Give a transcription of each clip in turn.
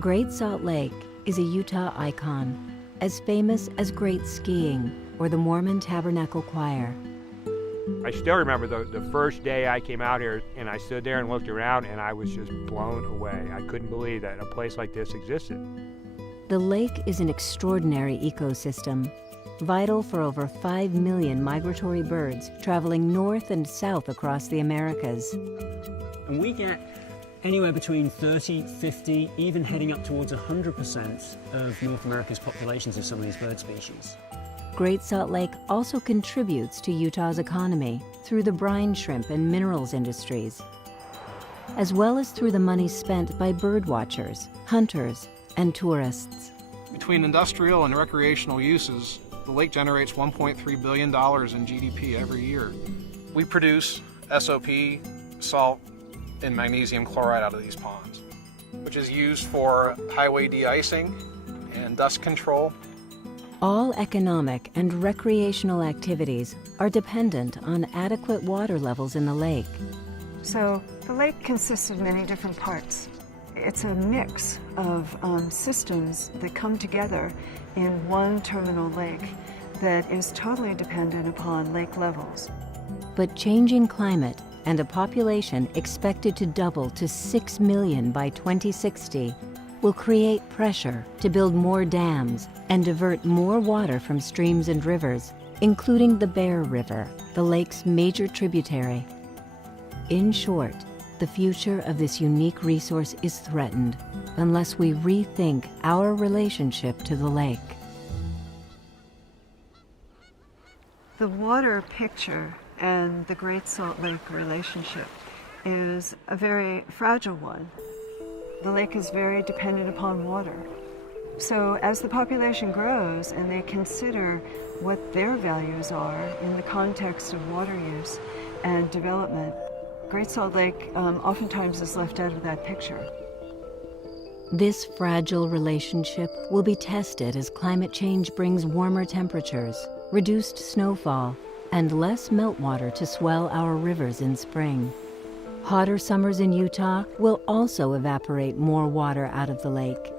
Great Salt Lake is a Utah icon, as famous as great skiing or the Mormon Tabernacle Choir. I still remember the first day I came out here and I stood there and looked around and I was just blown away. I couldn't believe that a place like this existed. The lake is an extraordinary ecosystem, vital for over 5 million migratory birds traveling north and south across the Americas. And we get anywhere between 30, 50, even heading up towards 100% of North America's populations of some of these bird species. Great Salt Lake also contributes to Utah's economy through the brine shrimp and minerals industries, as well as through the money spent by bird watchers, hunters, and tourists. Between industrial and recreational uses, the lake generates $1.3 billion in GDP every year. We produce SOP, salt, and magnesium chloride out of these ponds, which is used for highway de-icing and dust control. All economic and recreational activities are dependent on adequate water levels in the lake. So the lake consists of many different parts. It's a mix of systems that come together in one terminal lake that is totally dependent upon lake levels. But changing climate and a population expected to double to 6 million by 2060 will create pressure to build more dams and divert more water from streams and rivers, including the Bear River, the lake's major tributary. In short, the future of this unique resource is threatened unless we rethink our relationship to the lake. The water picture and the Great Salt Lake relationship is a very fragile one. The lake is very dependent upon water. So as the population grows and they consider what their values are in the context of water use and development, Great Salt Lake oftentimes is left out of that picture. This fragile relationship will be tested as climate change brings warmer temperatures, reduced snowfall, and less meltwater to swell our rivers in spring. Hotter summers in Utah will also evaporate more water out of the lake.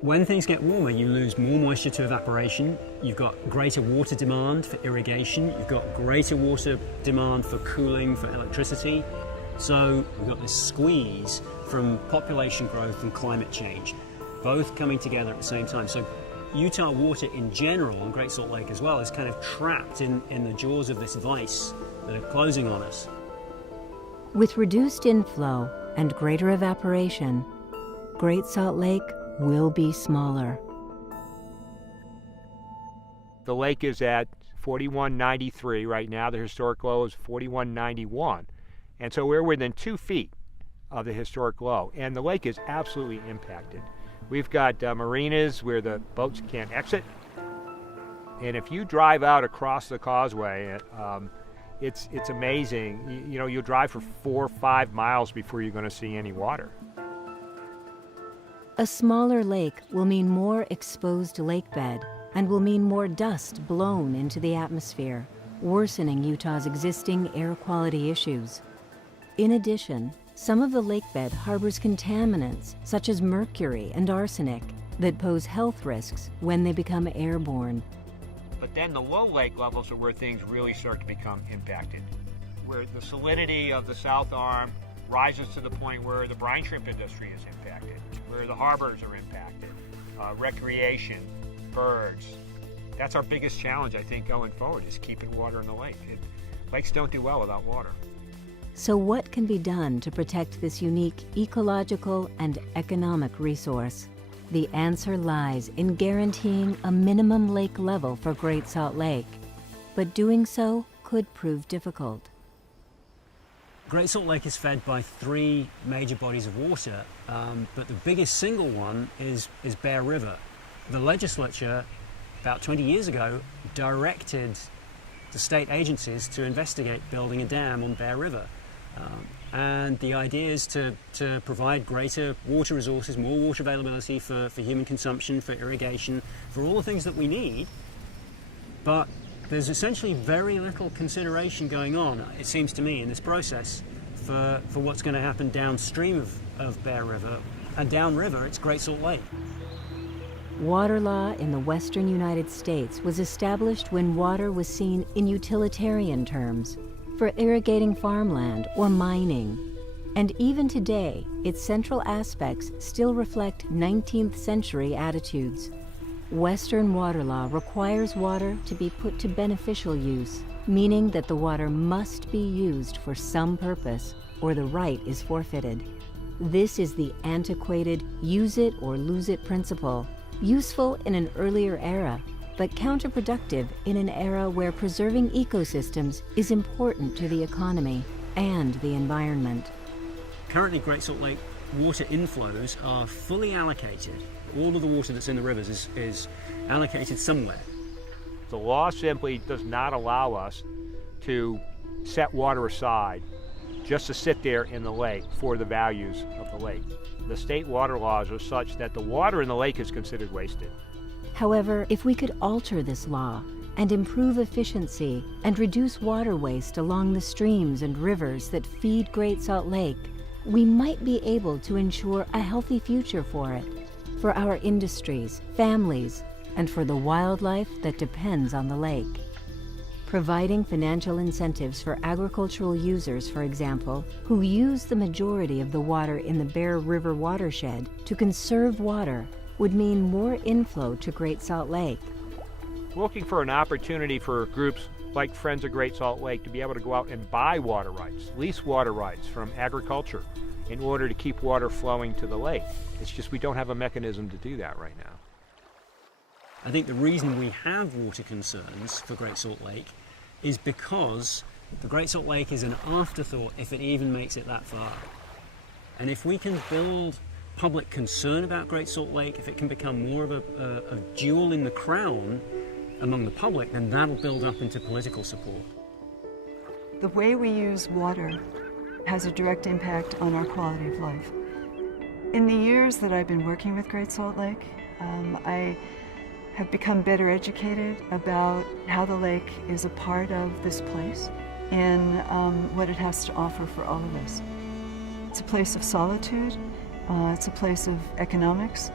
When things get warmer, you lose more moisture to evaporation. You've got greater water demand for irrigation. You've got greater water demand for cooling, for electricity. So we've got this squeeze from population growth and climate change, both coming together at the same time. So Utah water in general, and Great Salt Lake as well, is kind of trapped in the jaws of this vice that are closing on us. With reduced inflow and greater evaporation, Great Salt Lake will be smaller. The lake is at 4193 right now. The historic low is 4191. And so we're within 2 feet of the historic low. And the lake is absolutely impacted. We've got marinas where the boats can't exit. And if you drive out across the causeway, it's amazing. You know, you'll drive for 4 or 5 miles before you're going to see any water. A smaller lake will mean more exposed lake bed and will mean more dust blown into the atmosphere, worsening Utah's existing air quality issues. In addition, some of the lake bed harbors contaminants such as mercury and arsenic that pose health risks when they become airborne. But then the low lake levels are where things really start to become impacted, where the salinity of the South Arm rises to the point where the brine shrimp industry is impacted, where the harbors are impacted, recreation, birds. That's our biggest challenge, I think, going forward, is keeping water in the lake. Lakes don't do well without water. So what can be done to protect this unique ecological and economic resource? The answer lies in guaranteeing a minimum lake level for Great Salt Lake, but doing so could prove difficult. Great Salt Lake is fed by 3 major bodies of water, but the biggest single one is Bear River. The legislature, about 20 years ago, directed the state agencies to investigate building a dam on Bear River. And the idea is to provide greater water resources, more water availability for human consumption, for irrigation, for all the things that we need. But there's essentially very little consideration going on, it seems to me, in this process for what's going to happen downstream of Bear River And downriver, it's Great Salt Lake. Water law in the western United States was established when water was seen in utilitarian terms, for irrigating farmland or mining. And even today, its central aspects still reflect 19th century attitudes. Western water law requires water to be put to beneficial use, meaning that the water must be used for some purpose or the right is forfeited. This is the antiquated use it or lose it principle, useful in an earlier era, but counterproductive in an era where preserving ecosystems is important to the economy and the environment. Currently, Great Salt Lake water inflows are fully allocated. All of the water that's in the rivers is allocated somewhere. The law simply does not allow us to set water aside just to sit there in the lake for the values of the lake. The state water laws are such that the water in the lake is considered wasted. However, if we could alter this law and improve efficiency and reduce water waste along the streams and rivers that feed Great Salt Lake, we might be able to ensure a healthy future for it, for our industries, families, and for the wildlife that depends on the lake. Providing financial incentives for agricultural users, for example, who use the majority of the water in the Bear River watershed to conserve water would mean more inflow to Great Salt Lake. Looking for an opportunity for groups like Friends of Great Salt Lake to be able to go out and buy water rights, lease water rights from agriculture in order to keep water flowing to the lake. It's just we don't have a mechanism to do that right now. I think the reason we have water concerns for Great Salt Lake is because the Great Salt Lake is an afterthought if it even makes it that far. And if we can build public concern about Great Salt Lake, if it can become more of a jewel in the crown among the public, then that'll build up into political support. The way we use water has a direct impact on our quality of life. In the years that I've been working with Great Salt Lake, I have become better educated about how the lake is a part of this place and what it has to offer for all of us. It's a place of solitude, it's a place of economics.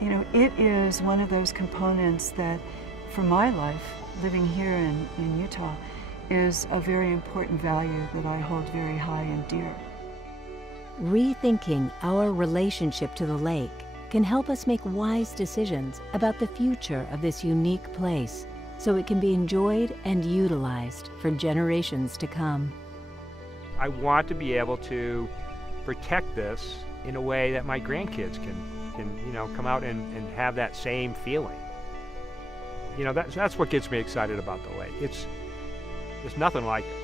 You know, it is one of those components that, for my life, living here in Utah, is a very important value that I hold very high and dear. Rethinking our relationship to the lake can help us make wise decisions about the future of this unique place so it can be enjoyed and utilized for generations to come. I want to be able to protect this in a way that my grandkids can come out and have that same feeling. You know, that's what gets me excited about the lake. It's nothing like it.